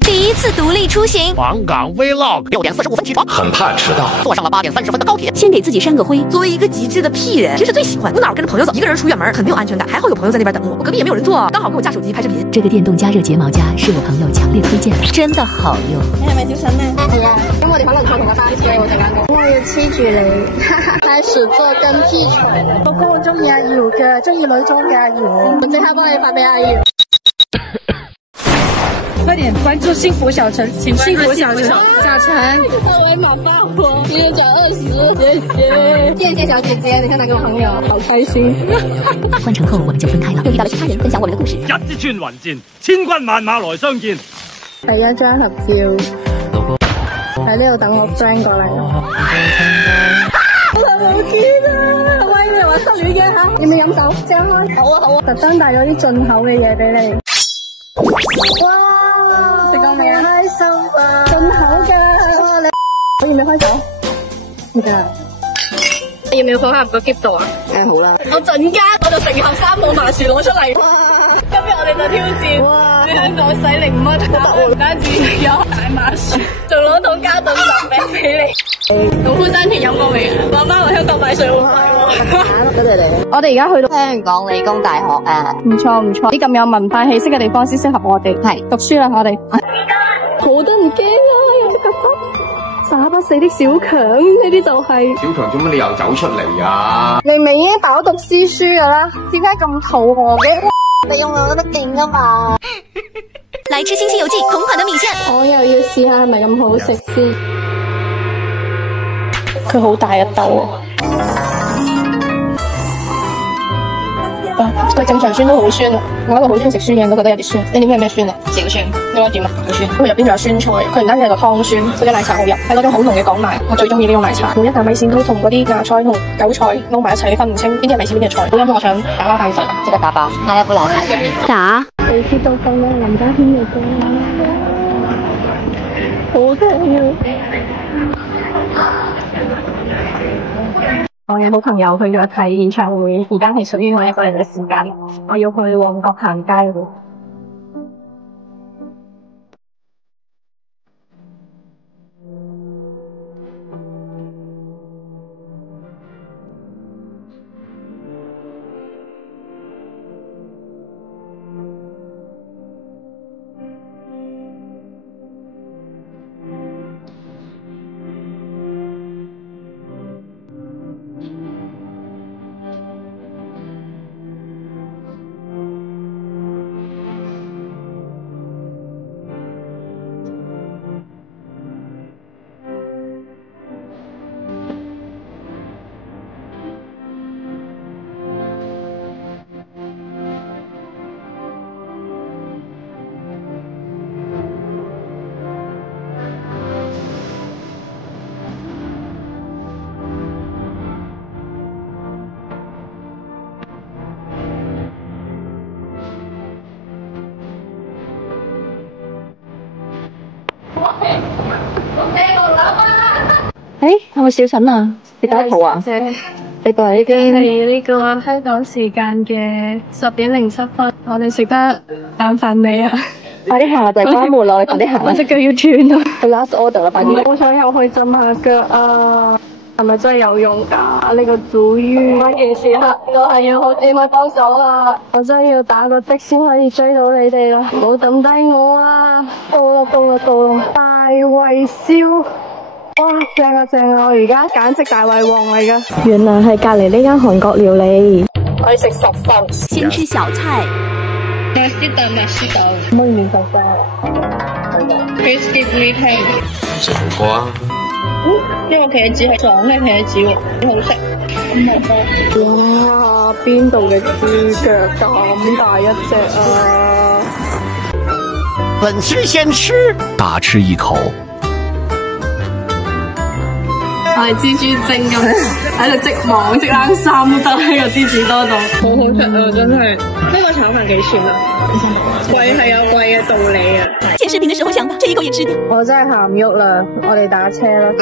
第一次独立出行，访港 Vlog，6点45分起床，很怕迟到，坐上了8点30分的高铁，先给自己扇个灰。作为一个极致的屁人，平时最喜欢无脑跟着朋友走，一个人出远门很没有安全感。还好有朋友在那边等我，我隔壁也没有人坐，刚好给我架手機拍視頻。這個電動加熱睫毛夾是我朋友強烈推薦的，真的好用。你係咪小陳啊？係啊，咁我哋可能坐同個班車喎，陣間我要黐住你，開始做跟屁蟲。老公，我中意阿瑤嘅，中意女裝嘅阿瑤，我即刻幫你發俾阿瑤。快點關注幸福小城，請幸福小城。小城，二維碼發我，一人獎20，謝謝小姐姐，你看那個朋友，好開心。換乘後我們就分開了，又遇到了其他人分享我們的故事。一支穿雲箭，千軍萬馬來相見。第一張合照，喺呢度等我 friend 過嚟。我冇見啊！喂，你話失戀嘅嚇？要唔要飲酒？張開。好啊好啊，特登帶咗啲進口嘅嘢俾你。哇！食過未啊？開心啊！進口㗎，哇！你我要唔要開酒？唔得。你要唔要放喺個篋度啊？梗係好啦。我陣間我就成盒3號麻薯攞出嚟。哇！今日我哋就挑戰喺香港使0蚊打，唔單止有大麻薯，仲攞到加頓白餅俾你。農夫山泉飲過未啊？媽媽話香港買水好貴喎。多謝你。我哋而家去到香港理工大學啊，唔錯唔錯，啲咁有文化氣息嘅地方先適合我哋。係讀書啦，我哋。好得唔驚啊！有隻曱甴，打不死的小強，呢啲就係。小強做乜你又走出嚟啊？明明已經飽讀詩書噶啦，點解咁肚餓嘅？你用我覺得掂噶嘛？來吃新西遊記同款的米線，我又要試下係咪咁好食先。佢好大一兜啊！佢正常酸都好酸啊！我一個好中意食酸嘅都覺得有啲酸。你點解咩酸啊？小酸。你覺得點啊？好酸。因為入邊仲有酸菜，佢唔單止係個湯酸，佢啲奶茶好飲，係嗰種好濃嘅港奶。我最中意呢種奶茶。每一啖米線都同嗰啲芽菜同韭菜撈埋一齊，你分唔清邊啲係米線邊啲係菜。好飲，我想打包快食，即刻打包。下一杯奶茶。打。地鐵到瞓啦，林家謙嘅歌，好聽啊！我嘅好朋友去咗睇演唱會，而家係屬於我一個人嘅時間，我要去旺角行街喎。係咪小陳啊？你第一號啊？你過嚟已經係呢個香港時間嘅10點07分，我哋食得眼飯未啊？快啲行就係關門啦！你快啲行，我隻腳要斷啦！去 last order 啦，快啲！我想入去浸下腳啊！係咪真係有用㗎？呢個煮魚關鍵時刻，我係要你咪幫手啊！我真係要打個的先可以追到你哋啦！唔好抌低我啊！到啦！大胃燒！哇，正啊！我而家簡直大胃王嚟噶。原來係隔籬呢間韓國料理。我要食10份。先吃小菜。麥斯豆。燜麵豆花。Crispy meat。食火鍋啊！呢個茄子係爽嘅茄子喎，好食。哇！邊度嘅豬腳咁大一隻啊！本區先吃，大吃一口。我係蜘蛛精咁喺度織網織冷衫都得喺個芝士多度，好好食啊！真係呢個炒飯幾錢啊？貴係有貴嘅道理啊！剪視頻嘅時候想把這一口也吃掉。我真係行唔喐啦，我哋打車啦。